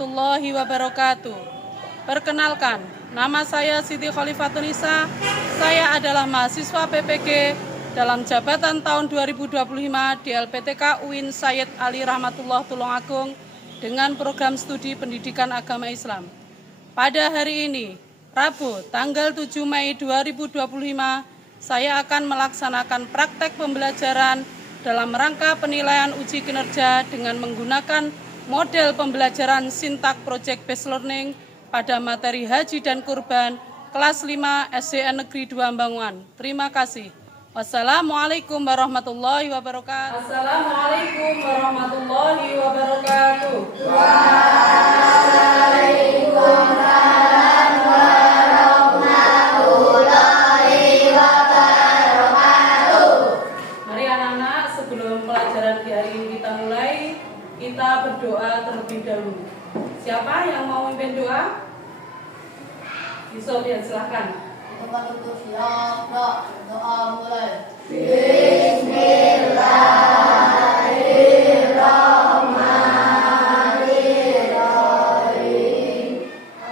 warahmatullahi wabarakatuh. Perkenalkan, nama saya Siti Khalifatunisa. Saya adalah mahasiswa PPG dalam jabatan tahun 2025 di LPTK UIN Sayyid Ali Rahmatullah Tulungagung dengan program studi pendidikan agama Islam. Pada hari ini, Rabu, tanggal 7 Mei 2025, saya akan melaksanakan praktek pembelajaran dalam rangka penilaian uji kinerja dengan menggunakan model pembelajaran Sintak Project Based Learning pada materi Haji dan Kurban kelas 5 SDN Negeri 2 Bangunan. Terima kasih. Wassalamualaikum warahmatullahi wabarakatuh. Assalamualaikum warahmatullahi wabarakatuh. Waalaikumsalam warahmatullahi wabarakatuh. Mari anak-anak, sebelum pelajaran di hari ini kita mulai, kita berdoa terlebih dahulu. Siapa yang mau memimpin doa? Yusuf, ya silahkan. Doa mulai. Bismillahirrahmanirrahim.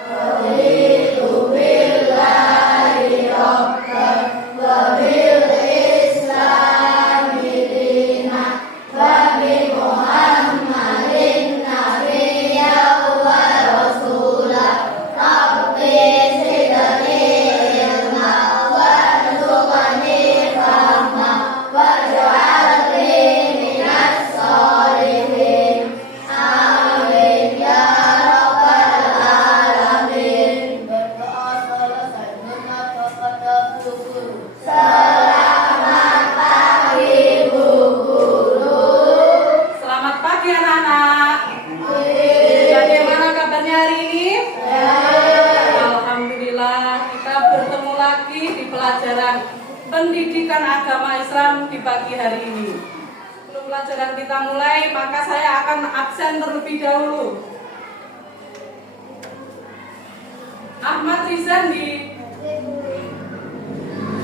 Raditu billahi rabban wa bil islami dinan wa bi Muhammadin nabiyyan wa rasulah. Rabbi zidni ilma warzuqni fahma waj'alni minas sholihin. Amin ya rabbal alamin. Berdoa selesai mengapa pada guru. Selamat pagi Bu Guru. Selamat pagi anak-anak. Bagaimana kabarnya hari ini? Alhamdulillah, kita bertemu lagi di pelajaran pendidikan agama Islam di pagi hari ini. Sebelum pelajaran kita mulai, maka saya akan absen terlebih dahulu. Ahmad Rizandi,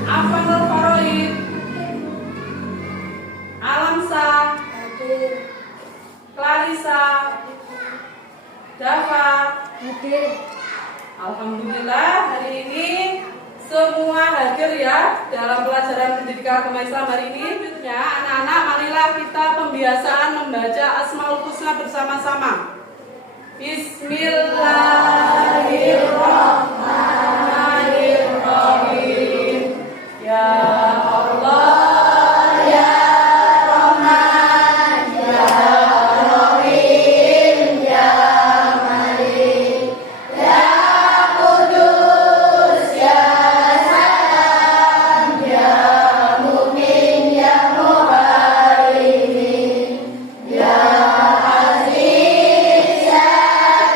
Afanul Faroid, Alamsa, Clarissa, Dava. Alhamdulillah, hari ini semua hadir ya dalam pelajaran pendidikan agama Islam hari ini. Selanjutnya, anak-anak, marilah kita pembiasaan membaca Asmaul Husna bersama-sama. Bismillahirrahmanirrahim. Ya Allah, ya Rahman, ya Rahim, ya Malik, ya Qudus, ya Salam, ya Mu'min, ya Muhaimin, ya Aziz, ya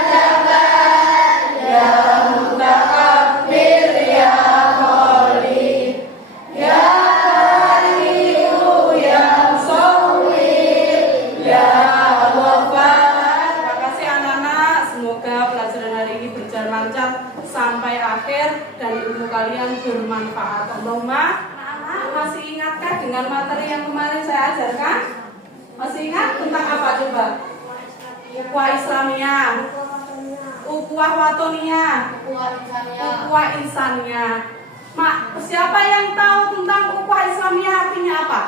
Jabbar, ya Mutakabbir, ya Khalid, ya Aliyu, ya Musawwir, ya Wafat. Terima kasih anak-anak. Semoga pelajaran hari ini berjalan lancar sampai akhir dan ilmu kalian bermanfaat. Allahumma. Anak-anak masih ingatkah dengan materi yang kemarin saya ajarkan? Masih ingat tentang apa coba? Ukhuwah Islamiyah, ukhuwah watoniyah, ukhuwah insaniyah. Mak, siapa yang tahu tentang ukhuwah Islamiyah artinya apa?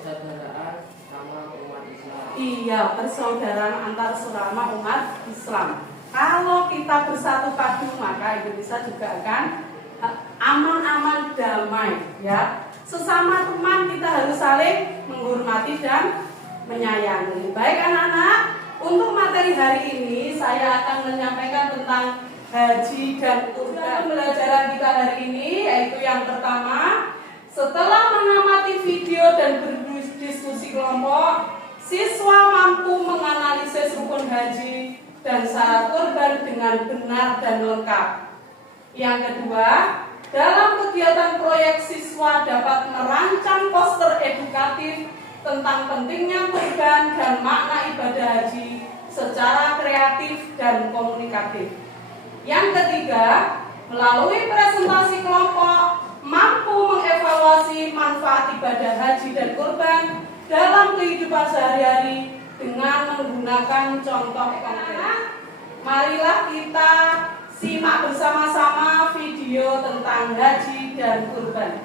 Persaudaraan sama umat Islam. Iya, persaudaraan antar sesama umat Islam. Kalau kita bersatu padu, maka Indonesia juga akan aman-aman damai, ya. Sesama teman kita harus saling menghormati dan menyayangi. Baik anak-anak, untuk materi hari ini saya akan menyampaikan tentang haji dan kurban. Pembelajaran kita hari ini yaitu yang pertama, setelah mengamati video dan berdiskusi kelompok, siswa mampu menganalisis rukun haji dan syarat kurban dengan benar dan lengkap. Yang kedua, dalam kegiatan proyek siswa dapat merancang poster edukatif tentang pentingnya kurban dan makna ibadah haji secara kreatif dan komunikatif. Yang ketiga, melalui presentasi kelompok mampu mengevaluasi manfaat ibadah haji dan kurban dalam kehidupan sehari-hari dengan menggunakan contoh konkret. Marilah kita simak bersama-sama video tentang haji dan kurban.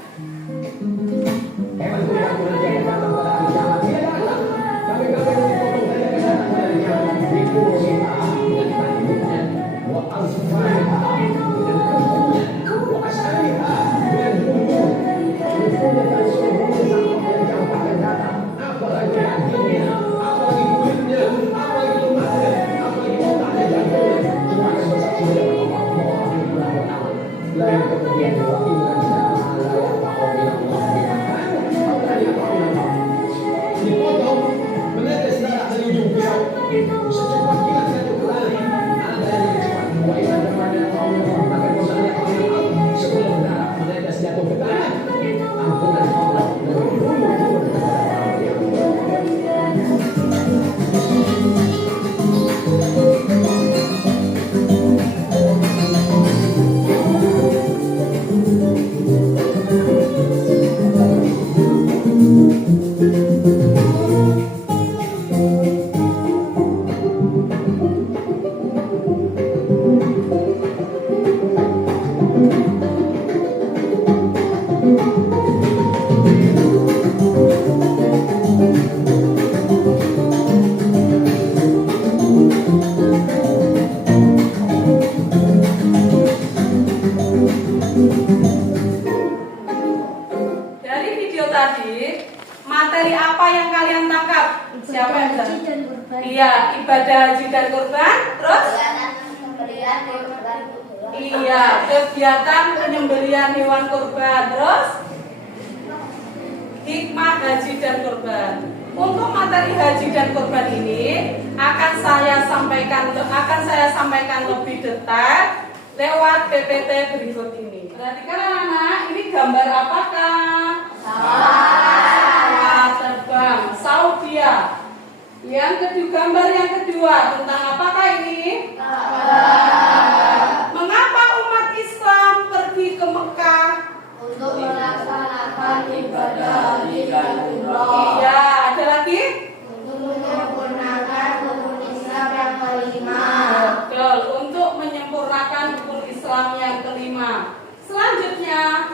Dari video tadi, materi apa yang kalian tangkap? Siapa yang Haji bisa? dan kurban. Iya, ibadah haji dan kurban. Terus? Pembelian kurban. Iya, kegiatan penyembelihan hewan kurban. Terus? Hikmah haji dan kurban. Untuk materi haji dan kurban ini akan saya sampaikan lebih detail lewat PPT berikut ini. Perhatikan anak-anak, ini gambar apakah? Pesawat terbang Saudia. Yang kedua, gambar yang kedua tentang apakah ini? Mengapa umat Islam pergi ke Mekah? Untuk melaksanakan ibadah haji dan umroh. Iya, ada lagi? Untuk menyempurnakan rukun Islam yang kelima. Betul, untuk menyempurnakan rukun Islam yang kelima. Selanjutnya,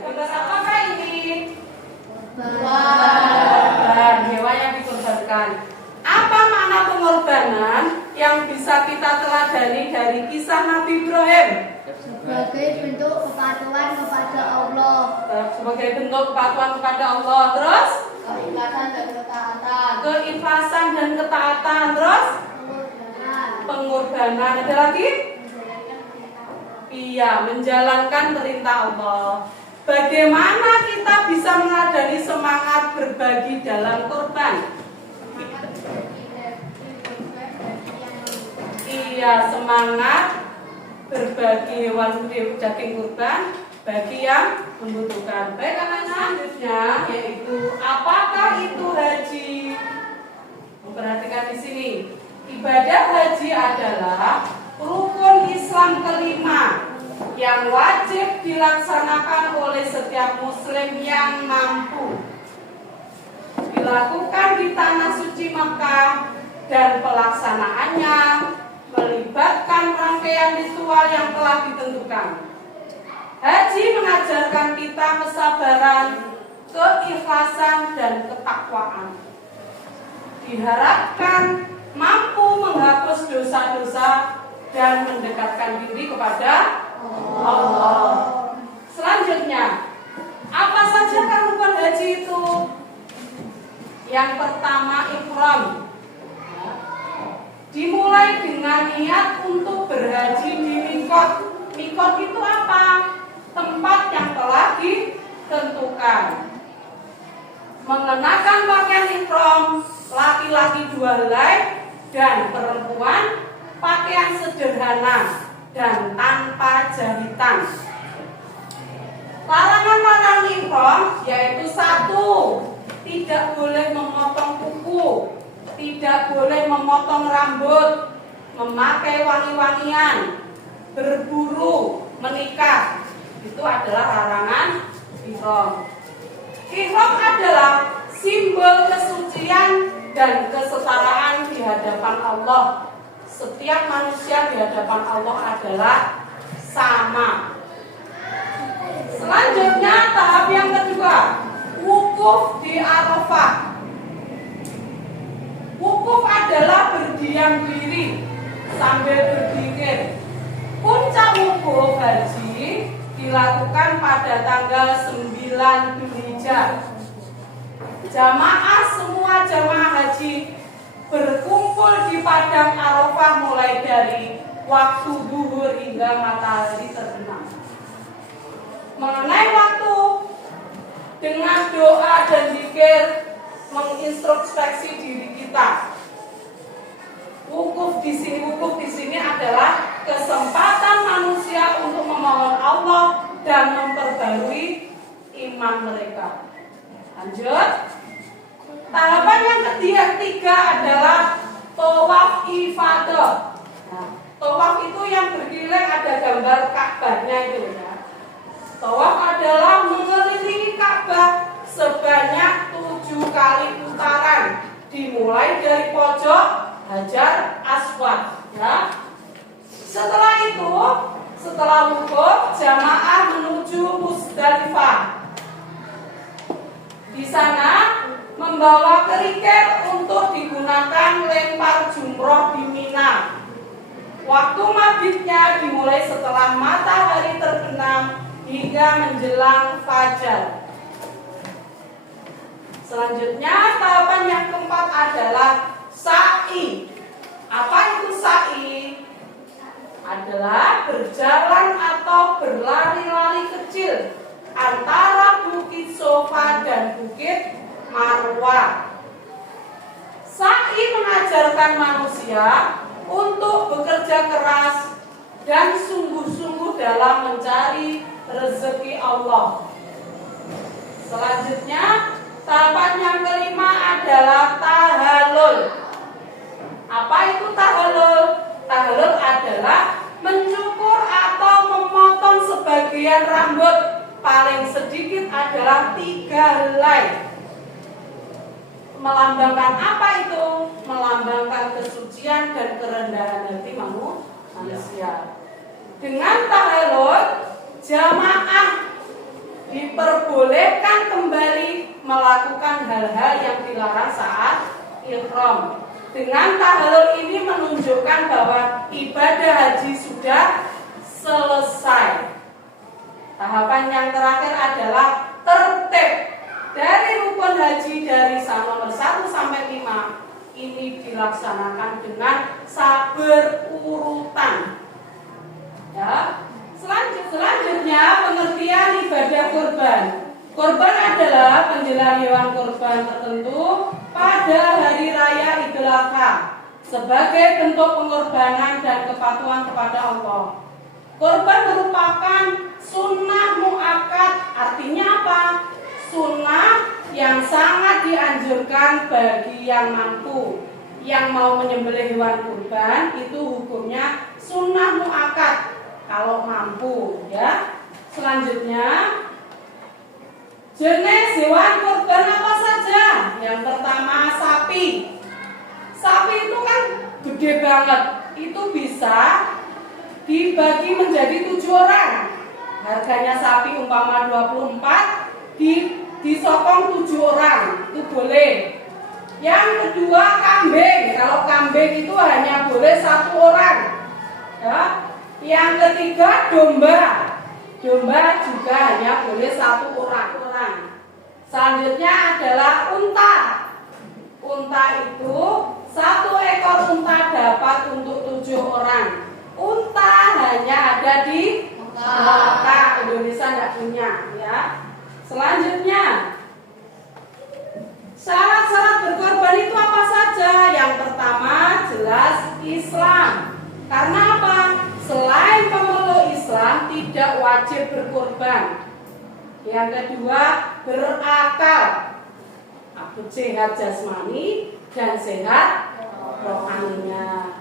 gambar apakah ini? Kurban, hewan yang dikorbankan. Apa makna pengorbanan yang bisa kita teladani dari kisah Nabi Ibrahim? Sebagai bentuk kepatuhan kepada Allah. Sebagai bentuk kepatuhan kepada Allah. Terus? Keikhlasan dan ketaatan. Keikhlasan dan ketaatan. Terus? Pengorbanan. Ada lagi? Iya, menjalankan perintah Allah. Bagaimana kita bisa meladani semangat berbagi dalam kurban? Iya, semangat berbagi hewan daging kurban bagi yang membutuhkan. Baik, anak selanjutnya yaitu apakah itu haji? Perhatikan di sini. Ibadah haji adalah rukun Islam kelima yang wajib dilaksanakan oleh setiap muslim yang mampu. Dilakukan di tanah suci Makkah dan pelaksanaannya melibatkan rangkaian ritual yang telah ditentukan. Haji mengajarkan kita kesabaran, keikhlasan, dan ketakwaan. Diharapkan mampu menghapus dosa-dosa dan mendekatkan diri kepada Allah. Selanjutnya, apa saja kan rukun haji itu? Yang pertama, ihram. Dimulai dengan niat untuk berhaji di mikot. Mikot itu apa? Tempat yang telah ditentukan. Mengenakan pakaian ihram, laki-laki 2 helai dan perempuan pakaian sederhana dan tanpa jahitan. Larangan-larangan ihram yaitu 1, tidak boleh memotong kuku, tidak boleh memotong rambut, memakai wangi-wangian, berburu, menikah. Itu adalah larangan ihram. Ihram adalah simbol kesucian dan kesetaraan di hadapan Allah. setiap manusia di hadapan Allah adalah sama. Selanjutnya tahap yang kedua, wukuf di Arafah. Wukuf adalah berdiam diri sambil berzikir. Puncak wukuf haji dilakukan pada tanggal 9 Dzulhijjah. Semua jamaah haji berkumpul di padang Arafah mulai dari waktu duhur hingga matahari terbenam. Mengenai waktu, dengan doa dan zikir mengintrospeksi diri kita. Wukuf di sini adalah kesempatan manusia untuk memohon Allah dan memperbarui iman mereka. Lanjut. Tahapan yang ketiga adalah tawaf ifadah. Nah, tawaf itu yang berkeliling ada gambar Ka'bahnya itu ya. Tawaf adalah mengelilingi Ka'bah sebanyak 7 kali putaran, dimulai dari pojok Hajar Aswad. Ya. Setelah itu, setelah wukuf, jamaah menuju Musdalifah. Di sana membawa kerikil untuk digunakan lempar jumroh di Mina. Waktu mabitnya dimulai setelah matahari terbenam hingga menjelang fajar. Selanjutnya tahapan yang keempat adalah sa'i. Apa itu sa'i? Adalah berjalan atau berlari-lari kecil antara Bukit Sofa dan Bukit Marwah. Sa'i mengajarkan manusia untuk bekerja keras dan sungguh-sungguh dalam mencari rezeki Allah. Selanjutnya, tahapan yang kelima adalah tahallul. Apa itu tahallul? Tahallul adalah mencukur atau memotong sebagian rambut. Paling sedikit adalah 3 helai. Melambangkan apa itu? Melambangkan kesucian dan kerendahan hati manusia. Dengan tahallul, jamaah diperbolehkan kembali melakukan hal-hal yang dilarang saat ihram. Dengan tahallul ini menunjukkan bahwa ibadah haji sudah selesai. Tahapan yang terakhir adalah tertib. Dari rukun haji dari nomor 1 sampai 5 ini dilaksanakan dengan berurutan. Ya. Selanjutnya pengertian ibadah kurban. Kurban adalah penjelang hewan kurban tertentu pada hari raya Idul Adha sebagai bentuk pengorbanan dan kepatuhan kepada Allah. Kurban merupakan sunnah muakkad. Artinya apa? Sunnah yang sangat dianjurkan bagi yang mampu. Yang mau menyembelih hewan kurban itu hukumnya sunnah muakkad kalau mampu, ya. Selanjutnya, jenis hewan kurban apa saja? Yang pertama sapi. Sapi itu kan gede banget. Itu bisa dibagi menjadi 7 orang. Harganya sapi umpama 24, disokong 7 orang, itu boleh. Yang kedua kambing. Kalau kambing itu hanya boleh 1 orang. Ya. Yang ketiga domba. Domba juga hanya boleh 1 orang. Selanjutnya adalah unta. Unta itu 1 ekor unta dapat untuk 7 orang. Unta hanya ada di Mekah, Indonesia tidak punya, ya. Selanjutnya, syarat-syarat berkorban itu apa saja? Yang pertama jelas Islam. Karena apa? Selain pemeluk Islam tidak wajib berkorban. Yang kedua berakal, sehat jasmani dan sehat rohaninya.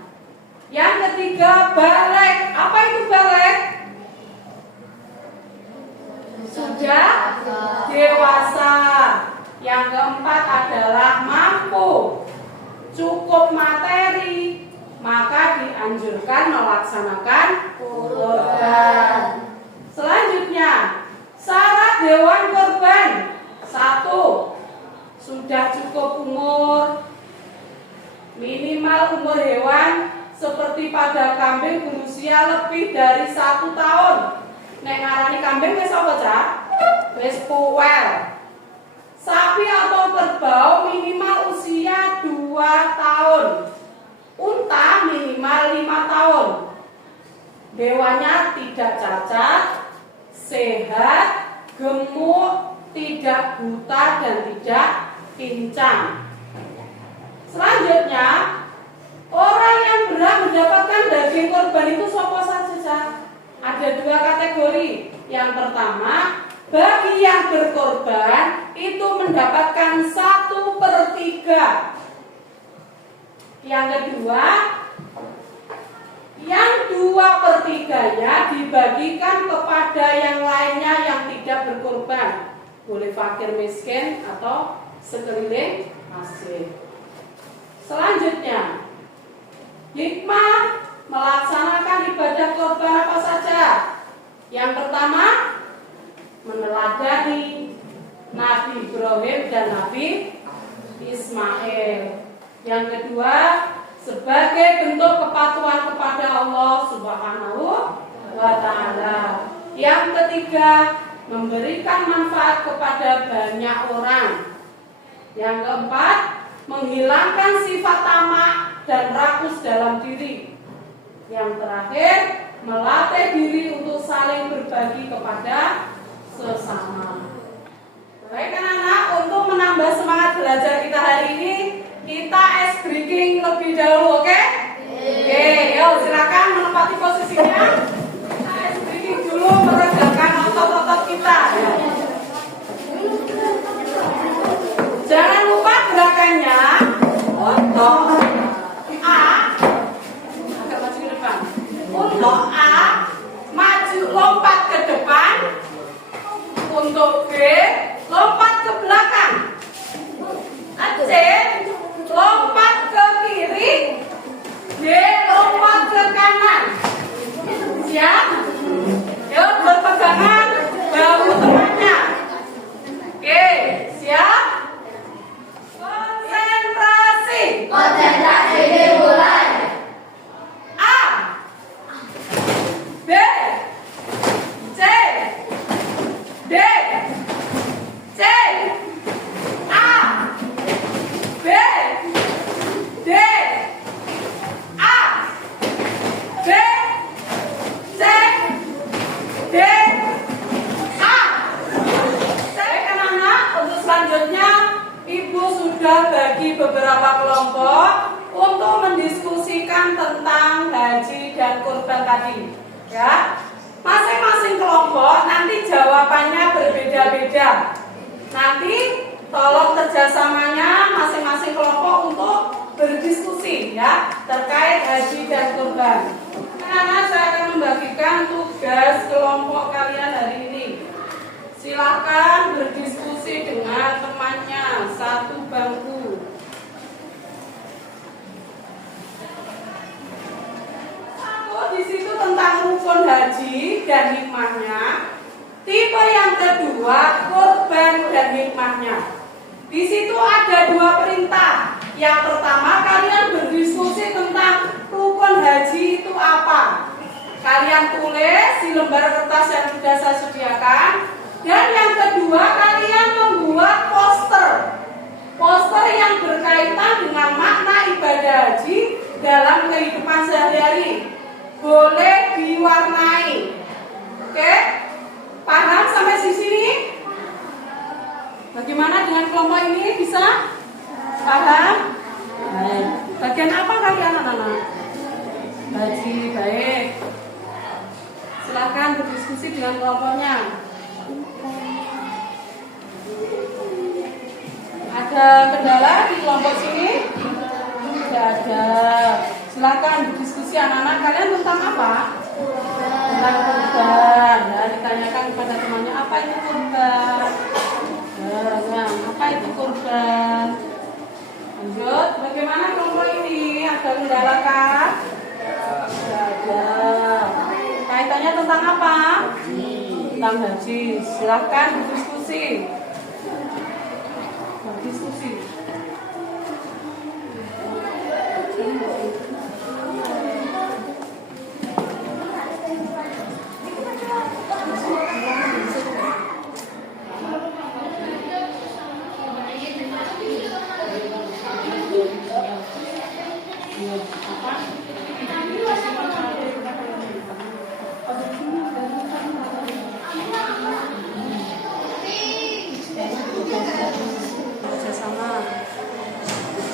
Yang ketiga baligh. Apa itu baligh? Sudah dewasa. Yang keempat adalah mampu, cukup materi, maka dianjurkan melaksanakan kurban. Selanjutnya, syarat hewan kurban. 1. Sudah cukup umur. Minimal umur hewan seperti pada kambing berusia lebih dari 1 tahun. Nek ngarani kambing wis apa, Cak? Wis puwel. Sapi atau kerbau minimal usia 2 tahun. Unta minimal 5 tahun. Hewannya tidak cacat, sehat, gemuk, tidak buta dan tidak pincang. Selanjutnya, orang yang berhak mendapatkan daging kurban itu siapa saja, Cak? Ada 2 kategori. Yang pertama, bagi yang berkorban itu mendapatkan 1/3. Yang kedua, yang 2/3-nya dibagikan kepada yang lainnya yang tidak berkorban. Boleh fakir miskin atau sekeliling masjid. Selanjutnya, hikmah melaksanakan ibadah kurban apa saja? Yang pertama, meneladani Nabi Ibrahim dan Nabi Ismail. Yang kedua, sebagai bentuk kepatuhan kepada Allah Subhanahu wa Ta'ala. Yang ketiga, memberikan manfaat kepada banyak orang. Yang keempat, menghilangkan sifat tamak dan rakus dalam diri. Yang terakhir, melatih diri untuk saling berbagi kepada sesama. Baik anak-anak, untuk menambah semangat belajar kita hari ini, kita ice breaking lebih dahulu, oke? Oke, yuk silakan menempati posisinya. Kita ice breaking dulu, meregangkan otot-otot kita. Jangan lupa gerakannya. Untuk A, agak maju ke depan. Untuk A, maju lompat ke depan. Untuk B, lompat ke belakang. C, lompat ke kiri. D, lompat ke kanan. Siap? Yuk berpegangan bahu temannya. Oke, siap? Konsentrasi. Konsentrasi dimulai. A, B, C, D, C, A, B, D, A, B, C, D, A. Baik anak-anak, untuk selanjutnya Ibu sudah bagi beberapa kelompok untuk mendiskusikan tentang haji dan kurban tadi. Ya, masing-masing kelompok nanti jawabannya berbeda-beda. Nanti tolong kerjasamanya masing-masing kelompok untuk berdiskusi ya terkait haji dan kurban. Karena saya akan membagikan tugas kelompok kalian hari ini. Silakan berdiskusi dengan temannya satu bangku. Satu di situ tentang rukun haji dan hikmahnya. Tipe yang kedua kurban dan hikmahnya. Di situ ada 2 perintah. Yang pertama kalian berdiskusi tentang rukun haji itu apa. Kalian tulis di lembar kertas yang sudah saya sediakan. Dan yang kedua, kalian membuat poster. Poster yang berkaitan dengan makna ibadah haji dalam kehidupan sehari-hari. Boleh diwarnai. Oke? Paham sampai sini? Bagaimana dengan kelompok ini? Bisa? Paham? Baik. Bagian apa kalian anak-anak? Haji, baik. Silakan berdiskusi dengan kelompoknya. Ada kendala di kelompok sini? Tidak ada. Silakan berdiskusi anak-anak. Kalian tentang apa? Tentang kurban. Ya, ditanyakan kepada temannya apa itu kurban. Apa itu kurban? Lanjut. Bagaimana kelompok ini? Ada kendala kah? Pertanyaannya tentang apa? Tentang haji. Silahkan berdiskusi. Berdiskusi. Kerjasama.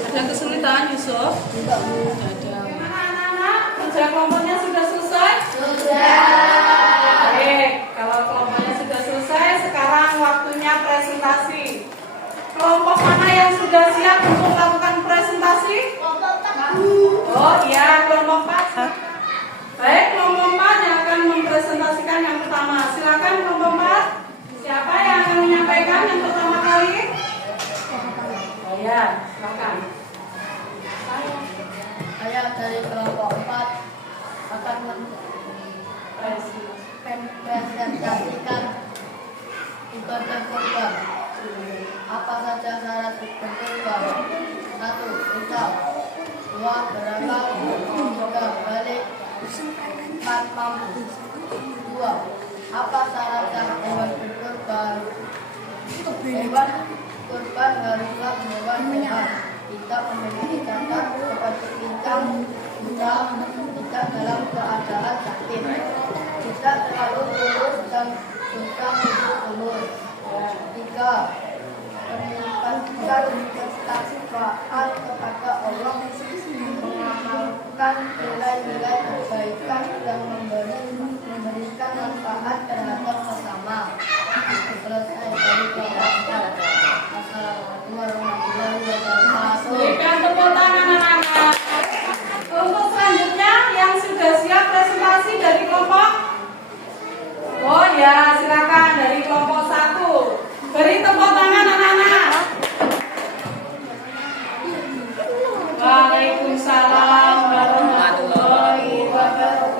Ada kesulitan, Yusuf? Tidak ada. Anak-anak, kerja kelompoknya sudah selesai? Sudah. Baik, kalau kelompoknya sudah selesai, sekarang waktunya presentasi. Kelompok mana yang sudah siap untuk melakukan presentasi? Oh iya, kelompok 4. Baik, kelompok 4 yang akan mempresentasikan yang pertama. Silakan kelompok 4. Siapa yang akan menyampaikan yang pertama kali? Oh ya, silakan. Saya dari kelompok 4 akan mempresentasikan ibadah kurban. Apa saja syarat berkurban? 1. Hisab. 2. Berakal. 3. Balik. 4. Mampu. 2. Apa syarat hewan berkurban? Hewan kurban haruslah hewan sehat, tidak memiliki cacat seperti pincang, buta, tidak dalam keadaan sakit, tidak terlalu kurus dan susah untuk umur. 3. Meningkatkan ketakwaan kepada Allah, mengamalkan nilai-nilai kebaikan dan memberikan manfaat terhadap sesama. Selesai dari kelompok. Assalamualaikum warahmatullahi wabarakatuh. Berikan tepuk tangan anak-anak. Untuk selanjutnya yang sudah siap presentasi dari kelompok. Oh ya, silakan dari kelompok 1. Beri tepuk tangan anak-anak. Waalaikumsalam warahmatullahi wabarakatuh.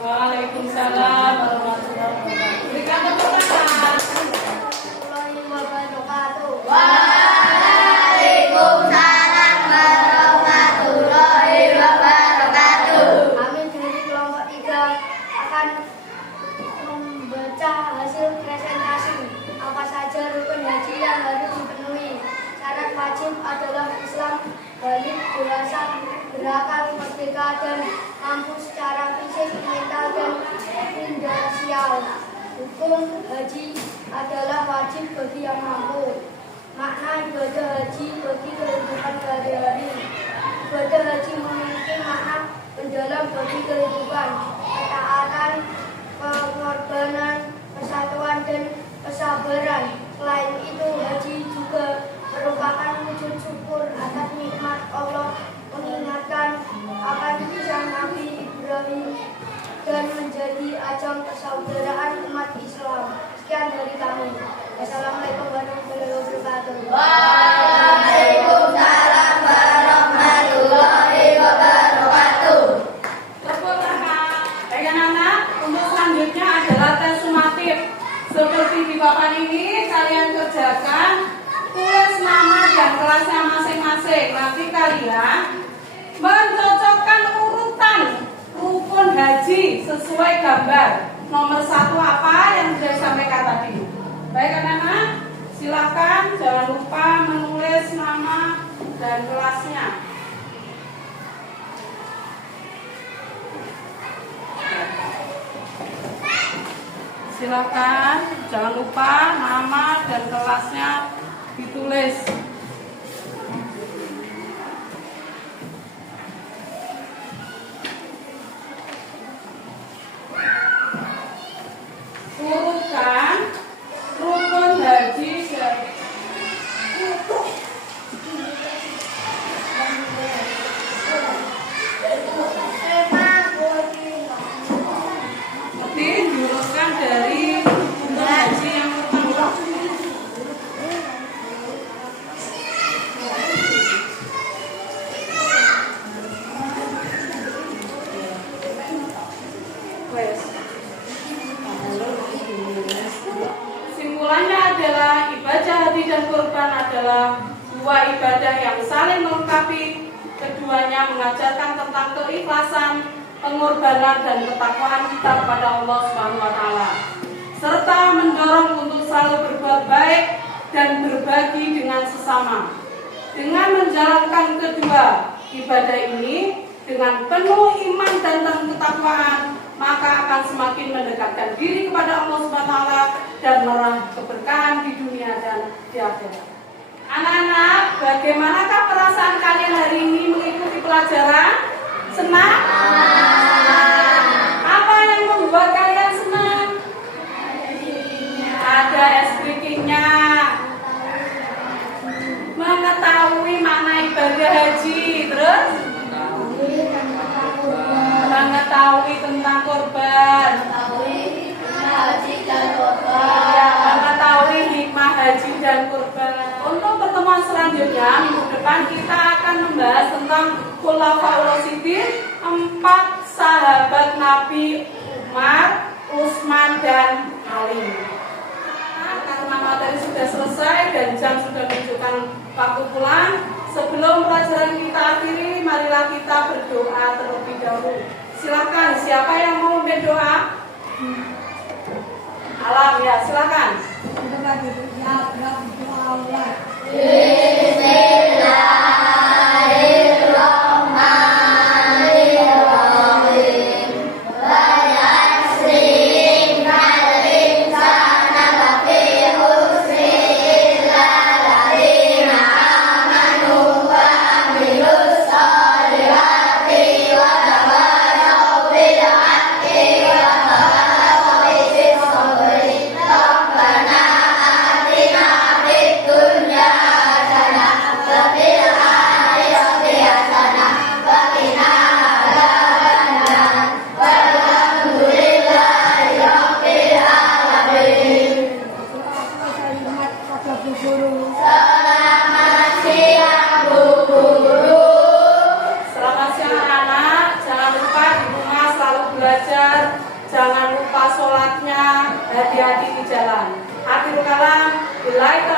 Waalaikumsalam warahmatullahi wabarakatuh. Berikan tepuk tangan. Warahmatullahi wabarakatuh. Waalaikumsalam warahmatullahi wabarakatuh. Kami dari kelompok 3 akan membaca hasil presentasi. Apa saja rukun haji yang harus dipenuhi. Syarat wajib adalah Islam, balik, dewasa, berakal, merdeka, dan mampu secara fisik, mental, dan finansial. Hukum haji adalah wajib bagi yang mampu. Makna ibadah haji bagi kehidupan sehari-hari. Ibadah haji memiliki makna mendalam bagi kehidupan, ketaatan, pengorbanan, kesatuan, dan kesabaran. Selain itu, haji juga merupakan wujud syukur atas nikmat Allah, mengingatkan akan kisah Nabi Ibrahim, dan menjadi ajang persaudaraan umat Islam. Sekian dari kami. Wassalamualaikum warahmatullahi wabarakatuh. Waalaikumsalam warahmatullahi kalian mencocokkan urutan rukun haji sesuai gambar. Nomor 1 apa yang sudah disampaikan tadi? Baik anak-anak, silakan jangan lupa menulis nama dan kelasnya. Silakan jangan lupa nama dan kelasnya ditulis. Urutkan rukun haji diurutkan dari rukun haji yang pertama. Simpulannya adalah ibadah haji dan kurban adalah dua ibadah yang saling melengkapi. Keduanya mengajarkan tentang keikhlasan, pengorbanan dan ketakwaan kita kepada Allah Subhanahu wa taala, serta mendorong untuk selalu berbuat baik dan berbagi dengan sesama. Dengan menjalankan kedua ibadah ini dengan penuh iman dan ketakwaan, maka akan semakin mendekatkan diri kepada Allah Subhanahu wa taala dan meraih keberkahan di dunia dan di akhirat. Anak-anak, bagaimanakah perasaan kalian hari ini mengikuti pelajaran? Senang? Apa yang membuat kalian senang? Ada SPK-nya. Mengetahui makna ibadah haji, terus mengetahui tentang kurban, ya, mengetahui hikmah haji dan kurban. Untuk pertemuan selanjutnya minggu depan kita akan membahas tentang Khulafaur Rasyidin, 4 sahabat Nabi, Umar, Utsman dan Ali. Karena materi sudah selesai dan jam sudah menunjukkan waktu pulang, sebelum pelajaran kita akhiri, marilah kita berdoa terlebih dahulu. Silakan, siapa yang mau berdoa? Alam, ya, silakan. Jangan lupa sholatnya, hati-hati di jalan. Akhirul kalam, billahi